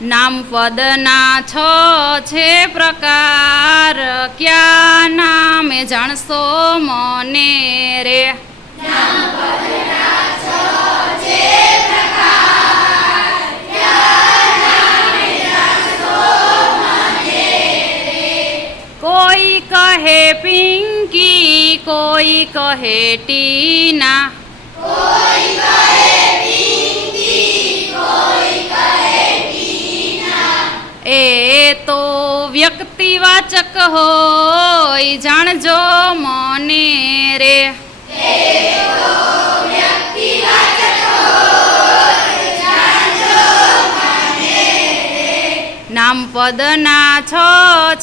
નામ પદના છે પ્રકાર, ક્યાં નામે જાણશો મને રે. કોઈ કહે પિંકી, કોઈ કહે ટીના, એ તો વ્યક્તિવાચક હોય જાણજો મને રે. નામ પદના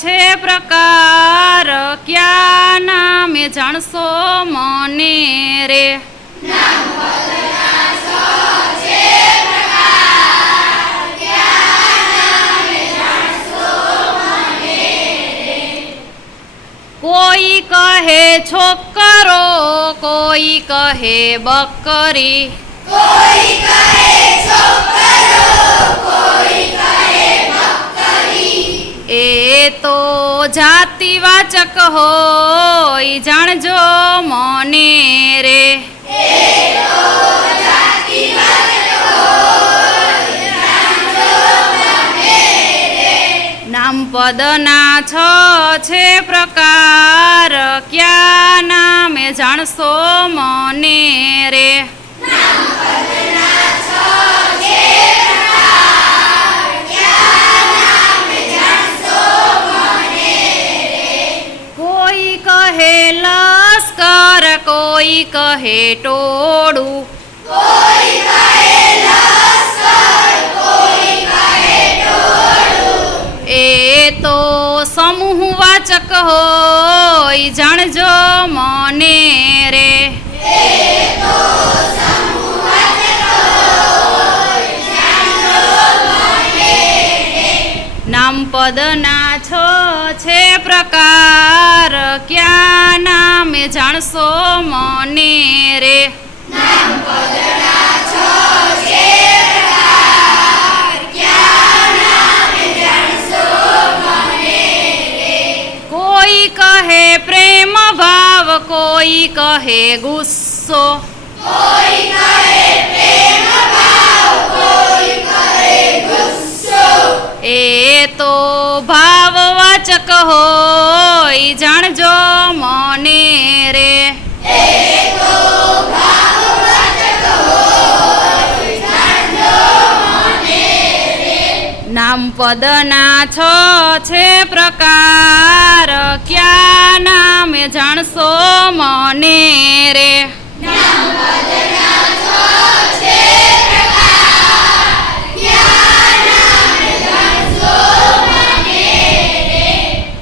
છે પ્રકાર, ક્યાં નામે જાણશો મને રે. કોઈ કહે છોકરો, કોઈ કહે બકરી, એ તો જાતિવાચક હોય જાણજો મને રે. નામ પદના છે પ્રકાર, ક્યાં નામે જાણશો મને રે. કોઈ કહે લશ્કર, કોઈ કહે ટોળું, એ તો સમૂહવાચક હોય જાણજો મને રે. નામ પદના છે પ્રકાર, ક્યાં નામે જાણશો મને રે. કોઈ કહે પ્રેમ ભાવ, કોઈ કહે ગુસ્સો, એ તો ભાવવાચક હોય જાણજો મને રે. નામ પદના છે પ્રકાર, ક્યાં નામે જાણશો મને રે.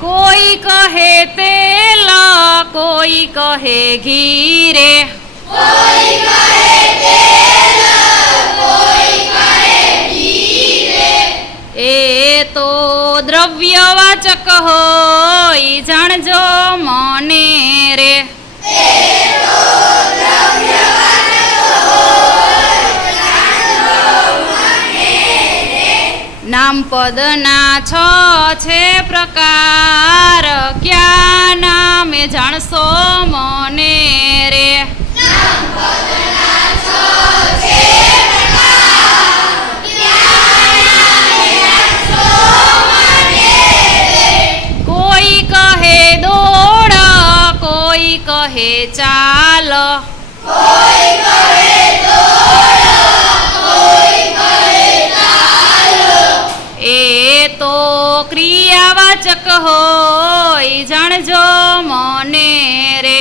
કોઈ કહે તેલ, કોઈ કહે ઘી રે, એ તો દ્રવ્યવાચક હોય જાણજો મને રે. નામ પદના છે પ્રકાર, ક્યાં નામે જાણશો મને રે. કોઈ કહે દોડ, કોઈ કહે ચાલ, એ તો ક્રિયાવાચક હોય જાણજો મને રે.